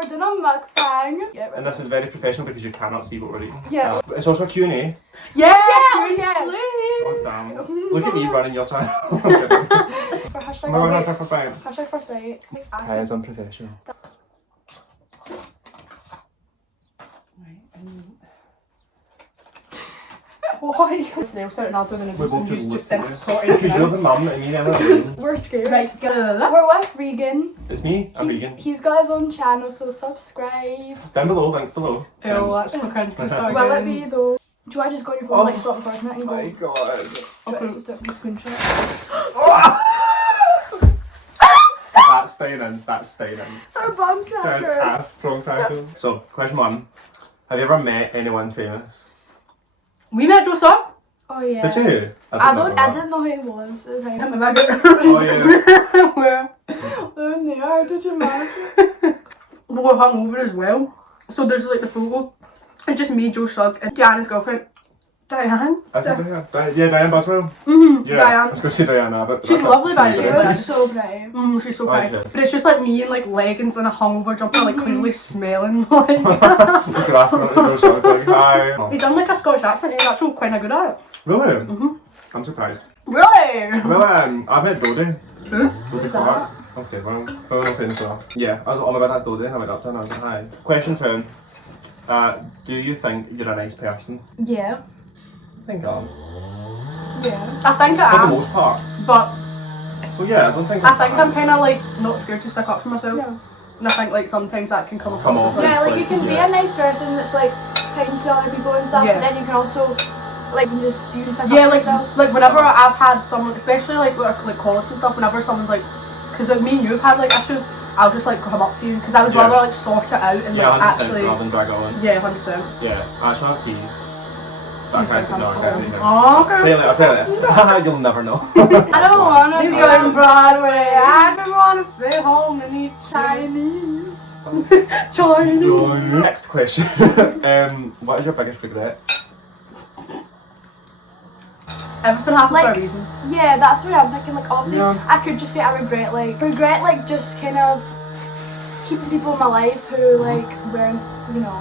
We're doing a mukbang. Yeah, And this is very professional because you cannot see what we're eating. Yeah. It's also a Q&A. Yeah! God damn. Look at me running your channel. For hashtag Oh my God, for bite. Hashtag first bite. Hi, it's unprofessional. Why? Nails out and I'll do the noodles and you just didn't sort Because it you're out. the mum that me and We're scared. Right, go. We're with Reegan. It's me, I'm Reegan. He's got his own channel, so subscribe. Down below, links below. Oh, that's so cringe. I'm sorry. Will it be though? Do you want to just go on your phone, like stop recording it and go? My God. Okay, just do it, screenshot. That's staying in, that's staying in. Our bum That's crackers. ass prong tackle. So, question 1. Have you ever met anyone famous? We met Joe Sugg. Oh yeah. Did you? I know that. didn't know who he was at the time. Oh yeah. Where? Oh no, did you imagine? We were hungover as well. So there's like the photo. It's just me, Joe Sugg, and Diana's girlfriend. Diane? I said Diane. Yeah, Diane Boswell. Yeah, Diane. I was going to say Diane Abbott. She's lovely by the She way. was so pretty. She's so Oh, pretty. shit. But it's just like me in like leggings and a hungover jumper, like clearly smelling like. You could ask her to go sort of like, hi. He done like a Scottish accent, and he's actually quite good at it. Really? I'm surprised. Really? Well, I met Dodie. Who? Dodie Clark. Okay, well, no offence off. Yeah, I was oh my God, that's Dodie. I went up to her and I was like, hi. Question 2. Do you think you're a nice person? Yeah. I think I am. Yeah. I think I For the am, most part. but Well, yeah, I don't think I think I'm kind of like not scared to stick up for myself. Yeah. And I think like sometimes that can come Come across off as Yeah, It's like you can be yeah. a nice person that's like kind to other people and stuff, Yeah. but then you can also like you just have yeah, like whenever I've had someone, especially like with like college and stuff, whenever someone's like, because like me and you've had like issues, I'll just like come up to you because I would Yeah. rather like sort it out and Yeah, like 100% actually. rather than drag it on. Yeah, 100%. Yeah, I actually have tea. I can't say no, I can't say no. Oh, okay. Say it later, I'll say it later. You'll never know. I don't wanna He's be going on Broadway. I don't wanna Stay home and eat Chinese. Chinese. Next question. What is your biggest regret? Everything happens Like- for a reason. Yeah, that's what I'm thinking. Like, also, Yeah. I could just say I regret like just kind of keeping people in my life who like weren't, you know.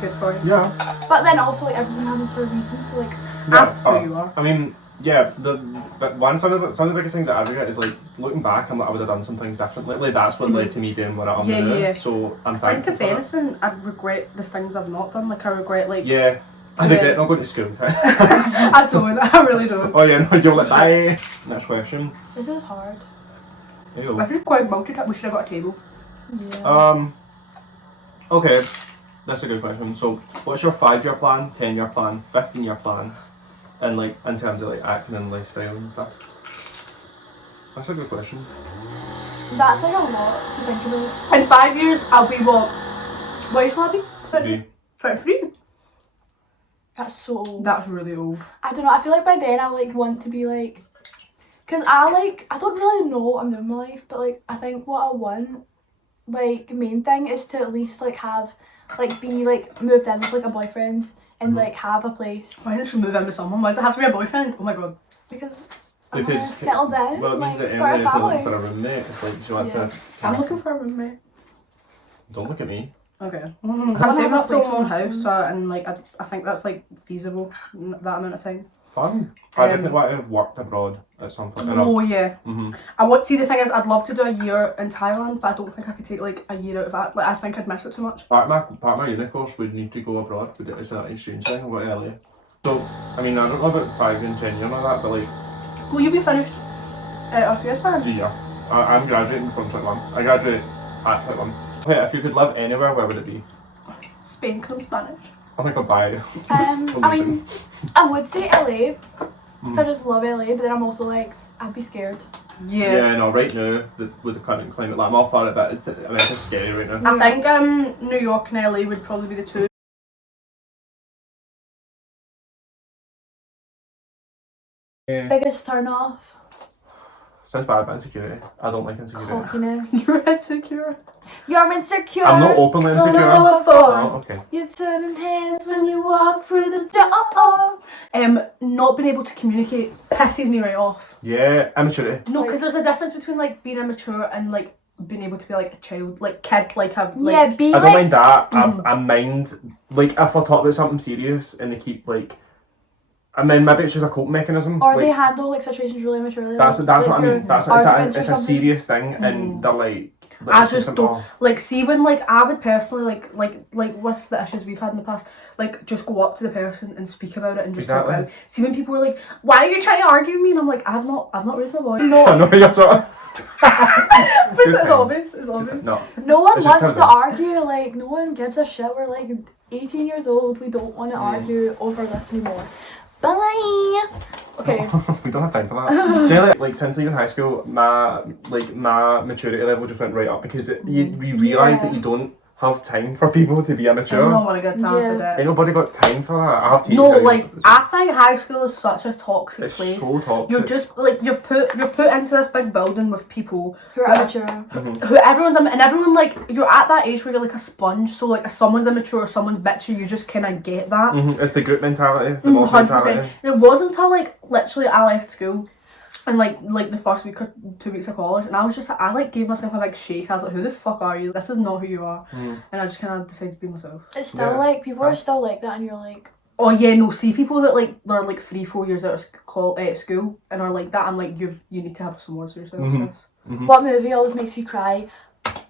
Good for you. Yeah. But then also like everything happens for a reason. So like, Yeah. Who you are. I mean, yeah. Some of the biggest things that I regret is like looking back. I'm like I would have done some things differently. Like, that's what led to me doing what I'm Yeah, doing. yeah. So I'm I think thankful if for that. anything, I'd regret the things I've not done. Like I regret like. Yeah. I Yeah. regret not going to school. I don't. I really don't. Oh yeah, no, you're like bye. Next question. this is hard. Ew. I should quite multitask. We should have got a table. Yeah. Okay, that's a good question. So, what's your 5-year plan, 10-year plan, 15-year plan, and like in terms of like acting and lifestyle and stuff? That's a good question. That's like a lot to think about. In 5 years, I'll be what age will I be? 3. 23. That's so old. That's really old. I don't know. I feel like by then I like want to be like, cause I don't really know what I'm doing in my life, but like I think what I want, like main thing is to at least like have, like be like moved in with like a boyfriend and like have a place Why didn't you move in with someone? Why does it have to be a boyfriend? Oh my god. because I want to Because settle down, well, it like means that start Emily a is looking family. for a roommate. It's like she wants Yeah. to. I'm looking for a roommate. Don't look at me. Okay. wanna I'm saving have up a to place my own for my house, so, and like I think that's like feasible that amount of time. Fun. I definitely want to have worked abroad at some point. Oh yeah. Mm-hmm. I want see the thing is I'd love to do a year in Thailand, but I don't think I could take like a year out of that. Like I think I'd miss it too much. Part of my uni course would need to go abroad. It's an exchange thing. I went to LA. So, I mean, I don't know about 5 and 10 years and all that, but like, Will you be finished after your time? 3 years. I'm graduating from 21. I graduate at 21. Okay, if you could live anywhere, where would it be? Spain, because I'm Spanish. I think I'd buy. I mean, I would say LA, because I just love LA, but then I'm also like, I'd be scared. Yeah. No, right now, with the current climate, like, I'm all for it, but it's scary right now. I think New York and LA would probably be the two. Biggest turn off. Sounds bad, but insecurity. I don't like insecurity. Cockiness. You're insecure. You're insecure. I'm not openly Don't insecure. know what for. Oh, okay. You're turning heads when you walk through the door. Not being able to communicate pisses me right off. Yeah, immaturity. No, like- because there's a difference between like being immature and like being able to be like a child, like kid, like have like. Yeah, be I don't like. mind that. I mind, like, if we're talking about something serious and they keep, like, I mean, maybe it's just a coping mechanism. Or like, they handle like situations really maturely. That's like, what I like mean. your That's arguments or it's a something. serious thing, and they're like I it's just don't like see when like I would personally like with the issues we've had in the past, like just go up to the person and speak about it and just talk Exactly. out. See when people are like, "Why are you trying to argue with me?" And I'm like, I've not raised my voice. No, I know you're sort of. But it's times. obvious. It's obvious. No. no one It's just wants to how argue. Like no one gives a shit. We're like 18 years old. We don't want to argue over this anymore. Bye. Okay. We don't have time for that. Generally, like since leaving high school, my maturity level just went right up because you realise that you don't have time for people to be immature. Nobody got time for that. Ain't nobody got time for that. I have to. No, like I think high school is such a toxic it's place. so toxic. You're just like you're put into this big building with people Who are immature. who everyone's and everyone like you're at that age where you're like a sponge. So like if someone's immature or someone's bitchy, you just kind of get that. It's the group mentality, the mob 100%. mentality. And it wasn't until like literally I left school and like the first week or 2 weeks of college, and I was just I like gave myself a big shake. I was like, who the fuck are you? This is not who you are. And I just kind of decided to be myself. It's still like people are still like that, and you're like. Oh yeah, no. See people that like they're like 3-4 years out of school and are like that. I'm like you need to have some words for yourself. Sis. What movie always makes you cry?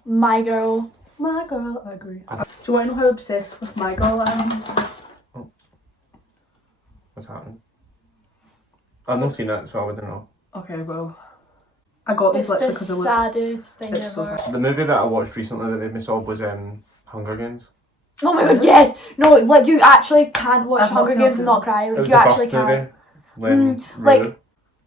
My Girl. My Girl, I agree. Do you want to know how obsessed with My Girl I am? What's happening? I've not seen it, so I wouldn't know. Okay, well, I got It's this the literally because I looked. saddest thing It's so ever. sad. The movie that I watched recently that made me sob was Hunger Games. Oh my god, yes! No, like you actually can't watch I've not Hunger seen Games it. and not cry. It Like was you the actually first movie can. when like- Rue-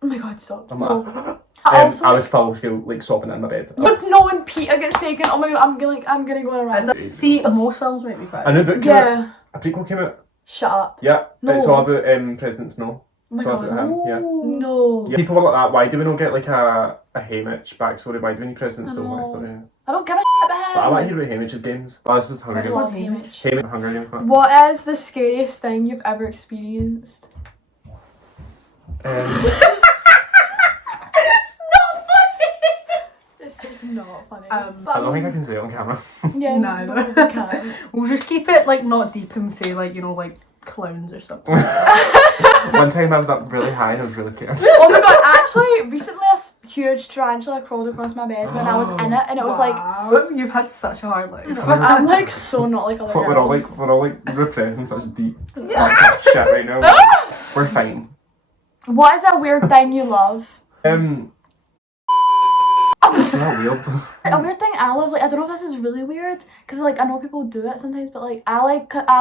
Oh my god, stop. I'm No. like- I also I was full school like sobbing in my bed. like no when Peter gets taken. Oh my god, I'm gonna go on a Is rant. it- See, most films make me cry. A new book came out. Yeah. A prequel came out. Shut up. Yeah. No. It's all about President Snow. Oh my So god. about him, yeah. No. Yeah. People were like that. Why do we not get like a Haymitch backstory? Why do we need President Snow know. backstory? I don't give a shit about him. But I like to hear about Haymitch's games. Oh, this is Hunger I Games. love Games. Haymitch. Haymitch, Hunger Games. man. What is the scariest thing you've ever experienced? It's just not funny. I don't think I can say it on camera. Yeah, No, no, no. we can't. We'll just keep it like not deep and say like like clowns or something. One time I was up really high and I was really scared. Oh my god, actually, recently a huge tarantula crawled across my bed when I was in it, and it was like, Wow, you've had such a hard life. I'm like so not like other But girls. we're all like repressing such deep fucked up shit right now. We're fine. What is a weird thing you love? Not weird. A weird thing I love, like I don't know if this is really weird, because like I know people do it sometimes, but like I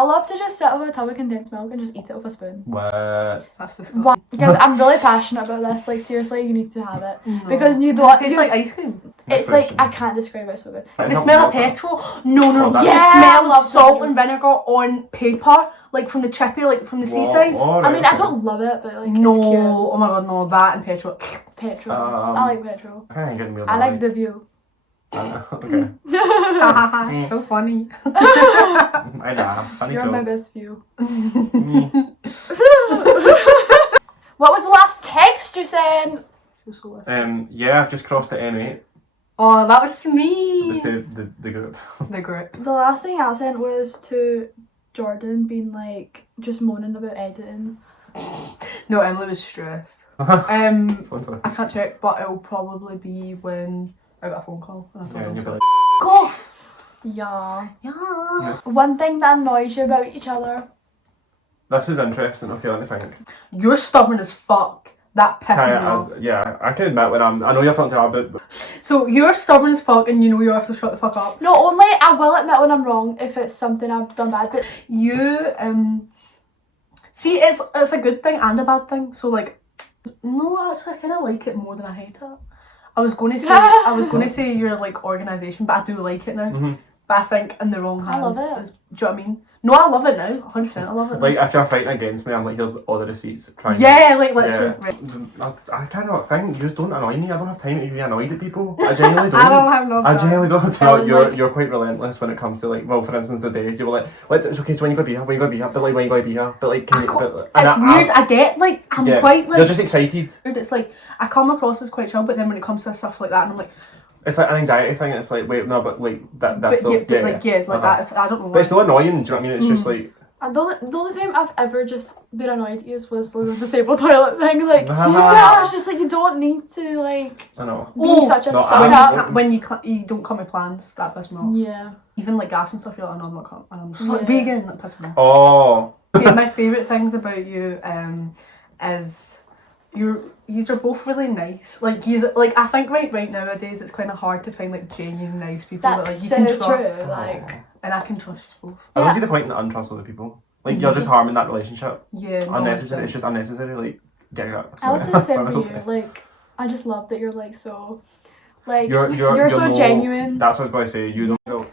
love to just sit over a tub of condensed milk and just eat it with a spoon. What? That's disgusting. What? Because I'm really passionate about this. Like seriously, you need to have it No. because you Does don't. it taste like ice cream? It's like I can't describe it so good. The smell of petrol? No. Oh, The that's- Yeah, I smell of love salt petrol. and vinegar on paper, like from the chippy, like from the seaside. I mean, I don't love it, but like No, it's cute. oh my god, no, that and petrol. Petrol. I like petrol. I can't get weird. I like the view. Okay. So funny. I know. Funny You're my joke. best view. What was the last text you sent? Yeah, I've just crossed the M8. Oh, that was It's me. the group. The group. The last thing I sent was to Jordan being like just moaning about editing. No, Emily was stressed. It's one time. I can't check, but it'll probably be when I got a phone call. And I told Yeah, and him you'll be to like, off. Yeah. Yeah. One thing that annoys you about each other. this is interesting. Okay, let me think. You're stubborn as fuck. That pisses me off. Yeah, I can admit when I know you're talking to her, but So you're stubborn as fuck, and you know you have to shut the fuck up. No, only I will admit when I'm wrong if it's something I've done bad, but You see, it's a good thing and a bad thing. So like, no, actually, I kind of like it more than I hate it. I was going to say your like organisation, but I do like it now. But I think in the wrong hands. I love it. Do you know what I mean? No, I love it now. 100%, I love it. like Now. if you're fighting against me, I'm like, here's all the receipts. Try. Yeah, like literally. Yeah. I cannot think. You just don't annoy me. I don't have time to be annoyed at people. I genuinely don't. I don't have no I time. genuinely don't have Telling, time. You're like- you're quite relentless when it comes to like, well, for instance, the day you were like, it's okay. So when you gonna be here? When you gonna be here? But like, when you gonna be here? But like, can you? But, and It's weird. I get like I'm yeah, quite like. You're just excited. It's like I come across as quite chill, but then when it comes to stuff like that, and I'm like, It's like an anxiety thing. It's like, wait, no, but like that's But still, yeah, but that is, I don't know. But it's still annoying. Do you know what I mean? It's just like. And the only time I've ever just been annoyed at you was like the disabled toilet thing. Like, Nah. it's just like you don't need to like I know. be such a No, sucker. when you don't come with plans, that pisses me off. Yeah. Even like gaps and stuff, you're like, oh, no, I'm not coming. And I'm just like, Yeah. vegan, that pisses me off. Oh. Okay, my favourite things about you is yous are both really nice. Like I think right nowadays it's kind of hard to find like genuine nice people that like you so can trust. true. Like, And I can trust you both. I don't see the point in untrustworthy people. Like you're just harming that relationship. Yeah, no, Unnecessary. It's just unnecessary. Like get it out. I would say the same for you. Like, I just love that you're like so, like You're so more, genuine. That's what I was going to say. You don't. So,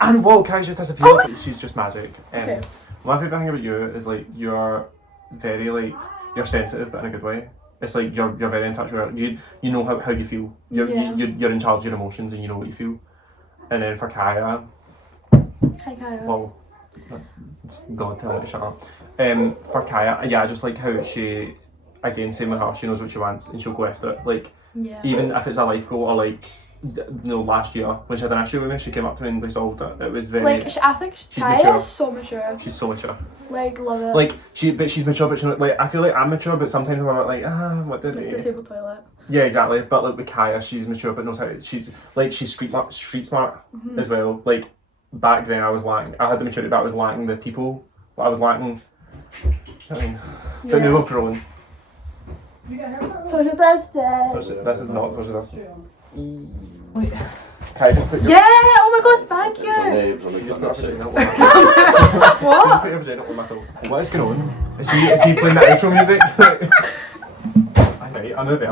and whoa, Kai just has a feel. She's just magic. Okay. My favorite thing about you is like you're very like you're sensitive, but in a good way. It's like you're very in touch with it. You know how you feel. You're in charge of your emotions and you know what you feel. And then for Kaya, Hi Kaya. well, that's God telling her to shut up. For Kaya, yeah, I just like how she, again, same with her. She knows what she wants and she'll go after it. Like even if it's a life goal or like. Last year when she had an issue with me, she came up to me and we solved it. It was very like I think Kaya is so mature. She's so mature. Like love it. Like she's mature, but she's not, like I feel like I'm mature, but sometimes I'm like what did like they? disabled toilet. Yeah, exactly. But like with Kaya, she's mature, but knows how to, she's street smart as well. Like back then, I had the maturity, but I was lacking the people. But I was lacking. I mean, but now we've grown. Social distance. This is not social distance. Wait. Can I just put your... Yeah! Oh my god, thank you! Just put your vagina on my What? Just put your vagina on my toe. What is going on? Is he playing the outro music? Okay, I'm over.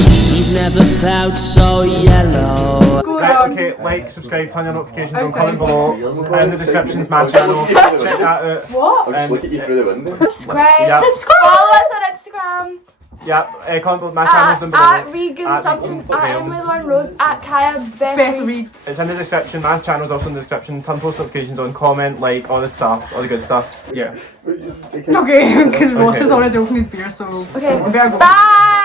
He's never felt so yellow. Right, okay, like, subscribe, turn your notifications on, comment below. In the description's my channel. Check that out. What? I'll just look at you through the window. Subscribe. Yep. Follow us on Instagram. Yep, comment my channel's down below. At Reegan something. At Emily Lauren Rose. At Kaya Beth Reed. It's in the description. My channel's also in the description. Turn post notifications on, comment, like, all the stuff, all the good stuff. Yeah. Okay, because Ross is already opening his beer, so Okay. we better go. Bye.